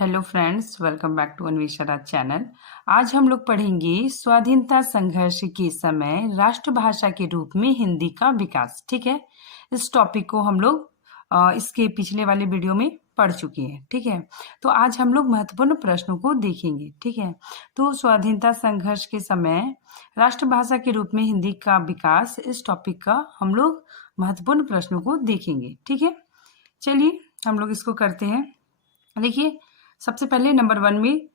Hello friends, welcome back to Anvesha channel. आज हम लोग पढ़ेंगे स्वाधीनता संघर्ष के समय राष्ट्रभाषा के रूप में हिंदी का विकास। ठीक है, इस टॉपिक को हम लोग इसके पिछले वाले वीडियो में पढ़ चुके हैं। ठीक है, तो आज हम लोग महत्वपूर्ण प्रश्नों को देखेंगे। ठीक है, तो स्वाधीनता संघर्ष के समय राष्ट्रभाषा के रूप में हिंदी का विकास, इस टॉपिक का हम लोग महत्वपूर्ण प्रश्नों को देखेंगे। ठीक है, चलिए हम लोग इसको करते हैं। देखिए, सबसे पहले नंबर 1 में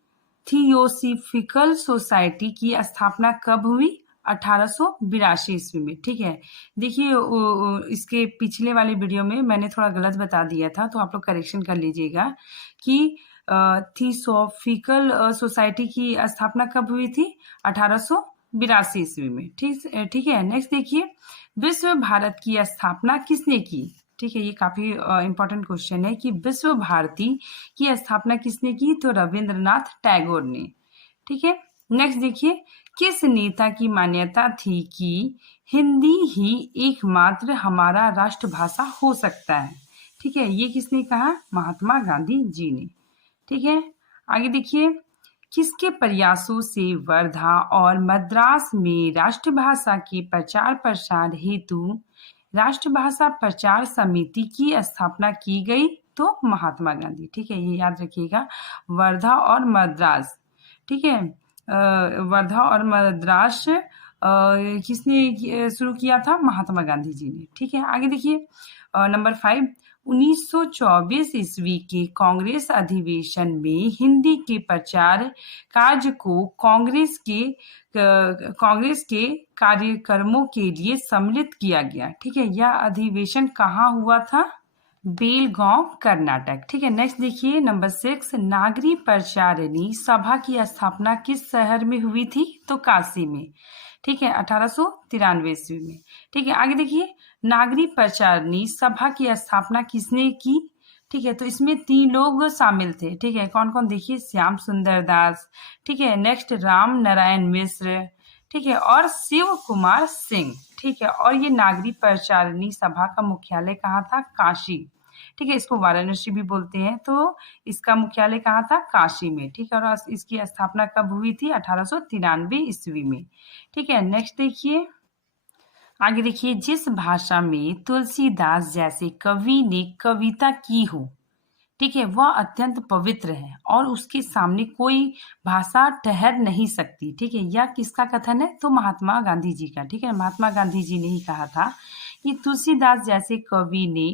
थियोसॉफिकल सोसाइटी की स्थापना कब हुई? 1882 ईस्वी में। ठीक है, देखिए इसके पिछले वाले वीडियो में मैंने थोड़ा गलत बता दिया था, तो आप लोग करेक्शन कर लीजिएगा कि थियोसॉफिकल सोसाइटी की स्थापना कब हुई थी? 1882 ईस्वी में। ठीक है, नेक्स्ट देखिए, विश्व भारत की स्थापना किसने की? ठीक है, ये काफी इंपॉर्टेंट क्वेश्चन है कि विश्व भारती की स्थापना किसने की? तो रविंद्रनाथ टैगोर ने। ठीक है, नेक्स्ट देखिए, किस नेता की मान्यता थी कि हिंदी ही एकमात्र हमारा राष्ट्रभाषा हो सकता है? ठीक है, ये किसने कहा? महात्मा गांधी जी ने। ठीक है, आगे देखिए, किसके प्रयासों से वर्धा और मद्रास में राष्ट्रभाषा के प्रचार प्रसार हेतु राष्ट्रभाषा प्रचार समिति की स्थापना की गई? तो महात्मा गांधी। ठीक है, ये याद रखिएगा, वर्धा और मद्रास। ठीक है, वर्धा और मद्रास किसने शुरू किया था? महात्मा गांधी जी ने। ठीक है, आगे देखिए, नंबर 5, 1924 ईस्वी के कांग्रेस अधिवेशन में हिंदी के प्रचार कार्य को कांग्रेस के कार्यक्रमों के लिए सम्मिलित किया गया। ठीक है, यह अधिवेशन कहाँ हुआ था? बेलगांव, कर्नाटक। ठीक है, नेक्स्ट देखिए, नंबर 6, नागरी प्रचारिणी सभा की स्थापना किस शहर में हुई थी? तो काशी में। ठीक है, 1893 ईस्वी में। ठीक है, आगे देखिए, नागरी प्रचारिणी सभा की स्थापना किसने की? ठीक है, तो इसमें 3 लोग शामिल थे। ठीक है, कौन कौन? देखिए, श्याम सुंदर दास। ठीक है, नेक्स्ट राम नारायण मिश्र। ठीक है, और शिव कुमार सिंह। ठीक है, और ये नागरी प्रचारिणी सभा का मुख्यालय कहाँ था? काशी। ठीक है, इसको वाराणसी भी बोलते हैं, तो इसका मुख्यालय कहाँ था? काशी में। ठीक है, और इसकी स्थापना कब हुई थी? 1893 ईस्वी में। ठीक है, नेक्स्ट देखिए, आगे देखिए, जिस भाषा में तुलसीदास जैसे कवि ने कविता की हो, ठीक है, वह अत्यंत पवित्र है और उसके सामने कोई भाषा ठहर नहीं सकती। ठीक है, यह किसका कथन है? तो महात्मा गांधी जी का। ठीक है, महात्मा गांधी जी ने ही कहा था कि तुलसीदास जैसे कवि ने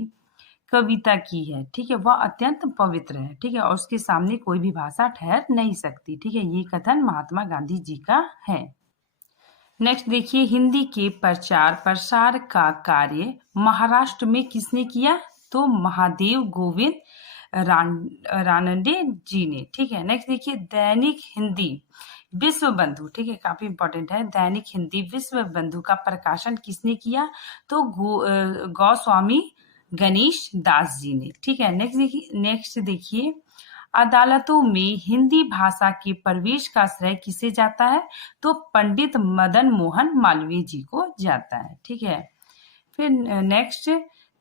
कविता की है, ठीक है, वह अत्यंत पवित्र है। ठीक है, और उसके सामने कोई भी भाषा ठहर नहीं सकती। ठीक है, ये कथन महात्मा गांधी जी का है। नेक्स्ट देखिए, हिंदी के प्रचार प्रसार का कार्य महाराष्ट्र में किसने किया? तो महादेव गोविंद रानडे जी ने। ठीक है, नेक्स्ट देखिए, दैनिक हिंदी विश्व बंधु। ठीक है, काफी इंपॉर्टेंट है, दैनिक हिंदी विश्व बंधु का प्रकाशन किसने किया? तो गोस्वामी गणेश दास जी ने। ठीक है, नेक्स्ट देखिए, अदालतों में हिंदी भाषा के प्रवेश का श्रेय किसे जाता है? तो पंडित मदन मोहन मालवीय जी को जाता है। ठीक है, फिर नेक्स्ट,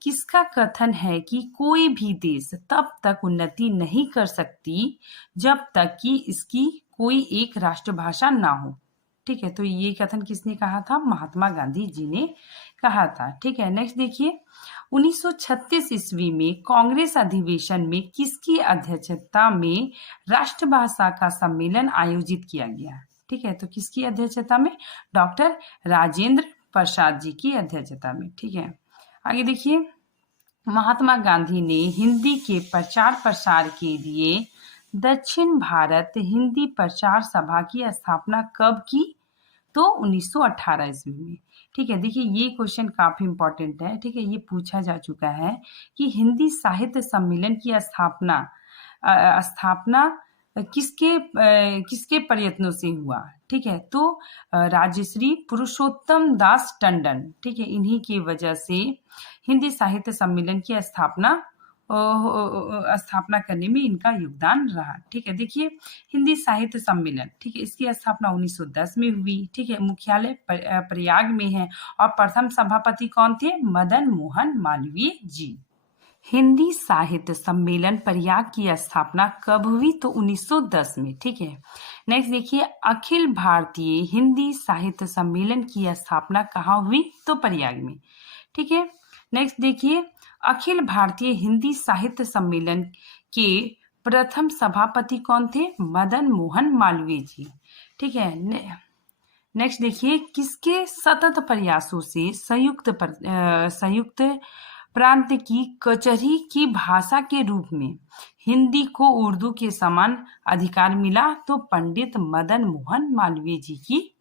किसका कथन है कि कोई भी देश तब तक उन्नति नहीं कर सकती जब तक कि इसकी कोई एक राष्ट्रभाषा ना हो? ठीक है, तो ये कथन किसने कहा था? महात्मा गांधी जी ने कहा था। ठीक है, नेक्स्ट देखिए, 1936 ईस्वी में कांग्रेस अधिवेशन में किसकी अध्यक्षता में राष्ट्रभाषा का सम्मेलन आयोजित किया गया? ठीक है, तो किसकी अध्यक्षता में? डॉक्टर राजेंद्र प्रसाद जी की अध्यक्षता में। ठीक है, आगे देखिए, महात्मा गांधी ने हिंदी के प्रचार प्रसार के लिए दक्षिण भारत हिंदी प्रचार सभा की स्थापना कब की? तो 1918 ईस्वी में। ठीक है, देखिए ये क्वेश्चन काफी इंपॉर्टेंट है। ठीक है, ये पूछा जा चुका है कि हिंदी साहित्य सम्मेलन की स्थापना किसके प्रयत्नों से हुआ? ठीक है, तो राजश्री पुरुषोत्तम दास टंडन। ठीक है, इन्हीं की वजह से हिंदी साहित्य सम्मेलन की स्थापना करने में इनका योगदान रहा। ठीक है, देखिए, हिंदी साहित्य सम्मेलन, ठीक है, इसकी स्थापना 1910 में हुई। ठीक है, मुख्यालय प्रयाग में है और प्रथम सभापति कौन थे? मदन मोहन मालवीय जी। हिंदी साहित्य सम्मेलन प्रयाग की स्थापना कब हुई? तो 1910 में। ठीक है, नेक्स्ट देखिए, अखिल भारतीय हिंदी साहित्य सम्मेलन की स्थापना कहाँ हुई? तो प्रयाग में। ठीक है, नेक्स्ट देखिए, अखिल भारतीय हिंदी साहित्य सम्मेलन के प्रथम सभापति कौन थे? मदन मोहन मालवीय जी। ठीक है, नेक्स्ट देखिए, किसके सतत प्रयासों से संयुक्त प्रांत की कचहरी की भाषा के रूप में हिंदी को उर्दू के समान अधिकार मिला? तो पंडित मदन मोहन मालवीय जी की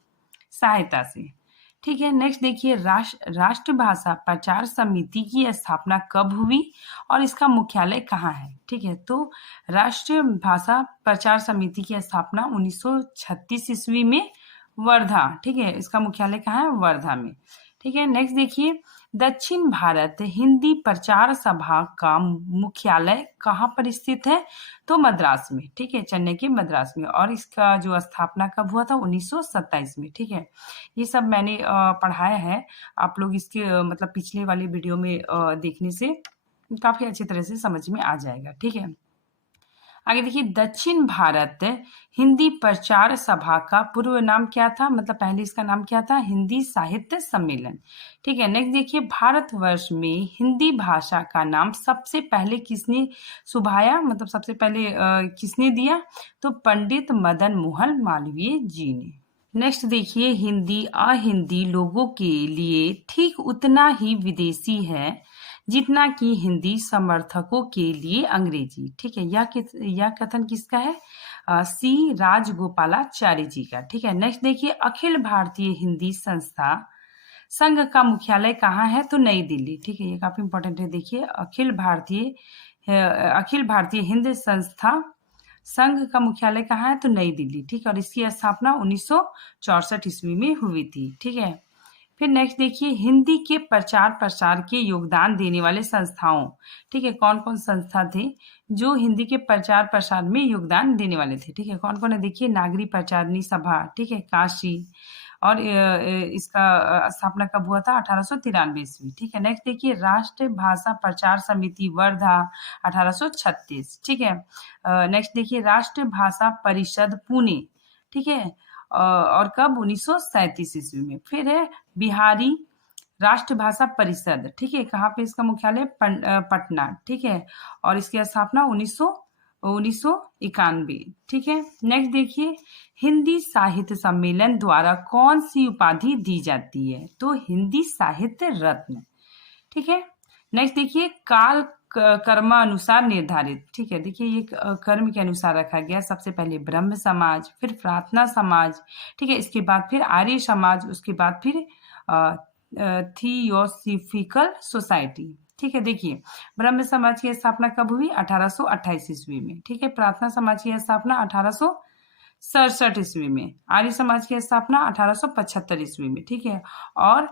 सहायता से। ठीक है, नेक्स्ट देखिए, राष्ट्रभाषा प्रचार समिति की स्थापना कब हुई और इसका मुख्यालय कहाँ है? ठीक है, तो राष्ट्रीय भाषा प्रचार समिति की स्थापना 1936 ईस्वी में वर्धा। ठीक है, इसका मुख्यालय कहाँ है? वर्धा में। ठीक है, नेक्स्ट देखिए, दक्षिण भारत हिंदी प्रचार सभा का मुख्यालय कहाँ पर स्थित है? तो मद्रास में। ठीक है, चेन्नई के मद्रास में। और इसका जो स्थापना कब हुआ था? 1927 में। ठीक है, ये सब मैंने पढ़ाया है, आप लोग इसके मतलब पिछले वाले वीडियो में देखने से काफी अच्छी तरह से समझ में आ जाएगा। ठीक है, आगे देखिए, दक्षिण भारत हिंदी प्रचार सभा का पूर्व नाम क्या था? मतलब पहले इसका नाम क्या था? हिंदी साहित्य सम्मेलन। ठीक है, नेक्स्ट देखिए, भारतवर्ष में हिंदी भाषा का नाम सबसे पहले किसने सुभाया? मतलब सबसे पहले किसने दिया? तो पंडित मदन मोहन मालवीय जी ने। नेक्स्ट देखिए, हिंदी अहिंदी लोगों के लिए ठीक उतना ही विदेशी है जितना कि हिंदी समर्थकों के लिए अंग्रेजी। ठीक है, यह कथन किसका है? सी राजगोपालाचारी जी का। ठीक है, नेक्स्ट देखिए, अखिल भारतीय हिंदी संस्था संघ का मुख्यालय कहाँ है? तो नई दिल्ली। ठीक है, ये काफी इंपॉर्टेंट है। देखिए, अखिल भारतीय हिंदी संस्था संघ का मुख्यालय कहाँ है? तो नई दिल्ली। ठीक है, और इसकी स्थापना 1964 ईस्वी में हुई थी। ठीक है, फिर नेक्स्ट देखिए, हिंदी के प्रचार प्रसार के योगदान देने वाले संस्थाओं। ठीक है, कौन कौन संस्था थे जो हिंदी के प्रचार प्रसार में योगदान देने वाले थे? ठीक है, कौन कौन है? देखिए, नागरी प्रचारणी सभा। ठीक है, काशी। और इसका स्थापना कब हुआ था? 1893 ईस्वी। ठीक है, नेक्स्ट देखिए, राष्ट्रीय भाषा प्रचार समिति वर्धा 1836। ठीक है, नेक्स्ट देखिए, राष्ट्रीय भाषा परिषद पुणे। ठीक है, और कब? 1937 ईस्वी में। फिर है बिहारी राष्ट्रभाषा परिषद। ठीक है, कहाँ पे इसका मुख्यालय? पटना। ठीक है, और इसकी स्थापना 1991। ठीक है, नेक्स्ट देखिए, हिंदी साहित्य सम्मेलन द्वारा कौन सी उपाधि दी जाती है? तो हिंदी साहित्य रत्न। ठीक है, नेक्स्ट देखिए, काल कर्मानुसार निर्धारित। ठीक है, देखिए, ये कर्म के अनुसार रखा गया। सबसे पहले ब्रह्म समाज, फिर प्रार्थना समाज। ठीक है, इसके बाद फिर आर्य समाज, उसके बाद फिर थियोसॉफिकल सोसाइटी। ठीक है, देखिए, ब्रह्म समाज की स्थापना कब हुई? 1828 ईस्वी में। ठीक है, प्रार्थना समाज की स्थापना 1867 ईस्वी में। आर्य समाज की स्थापना 1875 ईस्वी में। ठीक है, और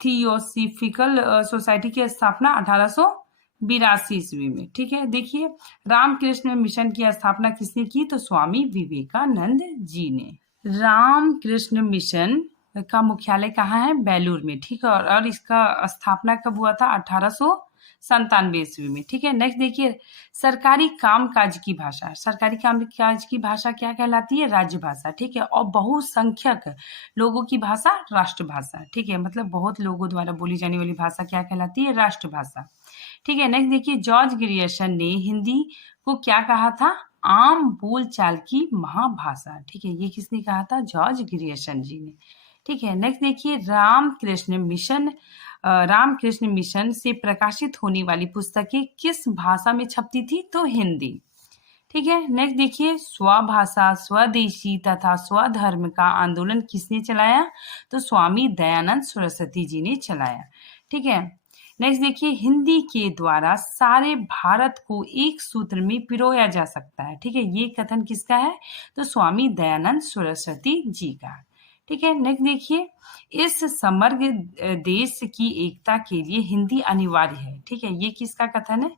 थियोसॉफिकल सोसाइटी की स्थापना 1882 ईस्वी में। ठीक है, देखिए, रामकृष्ण मिशन की स्थापना किसने की? तो स्वामी विवेकानंद जी ने। रामकृष्ण मिशन का मुख्यालय कहाँ है? बेलूर में। ठीक है, और इसका स्थापना कब हुआ था? 1897 ईस्वी में। ठीक है, नेक्स्ट देखिए, सरकारी कामकाज की भाषा। सरकारी कामकाज की भाषा क्या कहलाती है? राजभाषा। ठीक है, और बहुसंख्यक लोगों की भाषा राष्ट्रभाषा। ठीक है, मतलब बहुत लोगों द्वारा बोली जाने वाली भाषा क्या कहलाती है? राष्ट्रभाषा। ठीक है, नेक्स्ट देखिए, जॉर्ज ग्रियर्सन ने हिंदी को क्या कहा था? आम बोलचाल की महाभाषा। ठीक है, ये किसने कहा था? जॉर्ज ग्रियर्सन जी ने। ठीक है, नेक्स्ट देखिए, रामकृष्ण मिशन से प्रकाशित होने वाली पुस्तकें किस भाषा में छपती थी? तो हिंदी। ठीक है, नेक्स्ट देखिए, स्वभाषा, स्वदेशी तथा स्वधर्म का आंदोलन किसने चलाया? तो स्वामी दयानंद सरस्वती जी ने चलाया। ठीक है, नेक्स्ट देखिए, हिंदी के द्वारा सारे भारत को एक सूत्र में पिरोया जा सकता है। ठीक है, ये कथन किसका है? तो स्वामी दयानंद सरस्वती जी का। ठीक है, नेक्स्ट देखिए, इस समग्र देश की एकता के लिए हिंदी अनिवार्य है। ठीक है, ये किसका कथन है?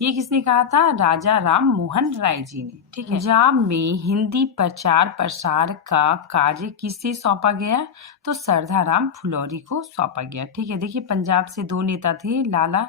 ये किसने कहा था? राजा राम मोहन राय जी ने। ठीक है। पंजाब में हिंदी प्रचार प्रसार का कार्य किसे सौंपा गया? तो सरदाराम फुलौरी को सौंपा गया। ठीक है। देखिए पंजाब से 2 नेता थे, लाला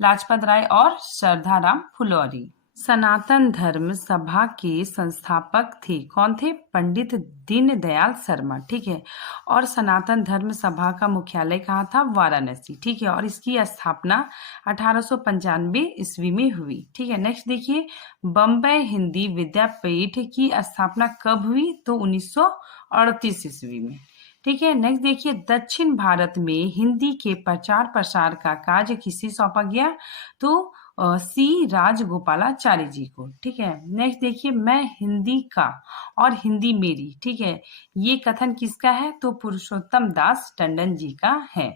लाजपत राय और सरदाराम फुलौरी। सनातन धर्म सभा के संस्थापक थे, कौन थे? पंडित दीनदयाल शर्मा। ठीक है। और सनातन धर्म सभा का मुख्यालय कहाँ था? वाराणसी। ठीक है। और इसकी स्थापना 1895 ईस्वी में हुई। ठीक है। नेक्स्ट देखिए, बम्बई हिंदी विद्यापीठ की स्थापना कब हुई? तो 1938 ईस्वी में। ठीक है। नेक्स्ट देखिए, दक्षिण भारत में हिंदी के प्रचार प्रसार का कार्य किसे सौंपा गया? तो सी राजगोपालाचारी जी को। ठीक है। नेक्स्ट देखिए, मैं हिंदी का और हिंदी मेरी। ठीक है। ये कथन किसका है? तो पुरुषोत्तम दास टंडन जी का है।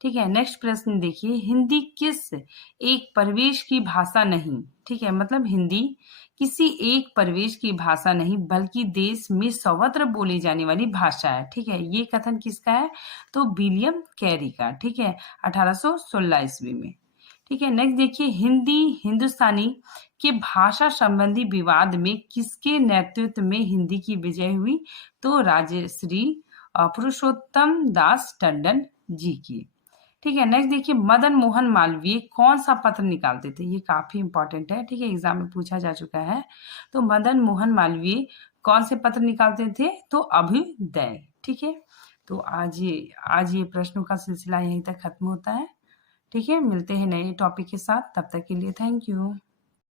ठीक है। नेक्स्ट प्रश्न देखिए, हिंदी किस एक प्रदेश की भाषा नहीं? ठीक है। मतलब हिंदी किसी एक प्रदेश की भाषा नहीं बल्कि देश में सर्वत्र बोली जाने वाली भाषा है। ठीक है। ये कथन किसका है? तो विलियम कैरी का। ठीक है। 1816 ईस्वी में। ठीक है। नेक्स्ट देखिए, हिंदी हिंदुस्तानी के भाषा संबंधी विवाद में किसके नेतृत्व में हिंदी की विजय हुई? तो राजश्री पुरुषोत्तम दास टंडन जी की। ठीक है। नेक्स्ट देखिए, मदन मोहन मालवीय कौन सा पत्र निकालते थे? ये काफी इंपॉर्टेंट है। ठीक है। एग्जाम में पूछा जा चुका है। तो मदन मोहन मालवीय कौन से पत्र निकालते थे? तो अभ्युदय। ठीक है। तो आज ये प्रश्नों का सिलसिला यहीं तक खत्म होता है। ठीक है। मिलते हैं नए टॉपिक के साथ, तब तक के लिए थैंक यू।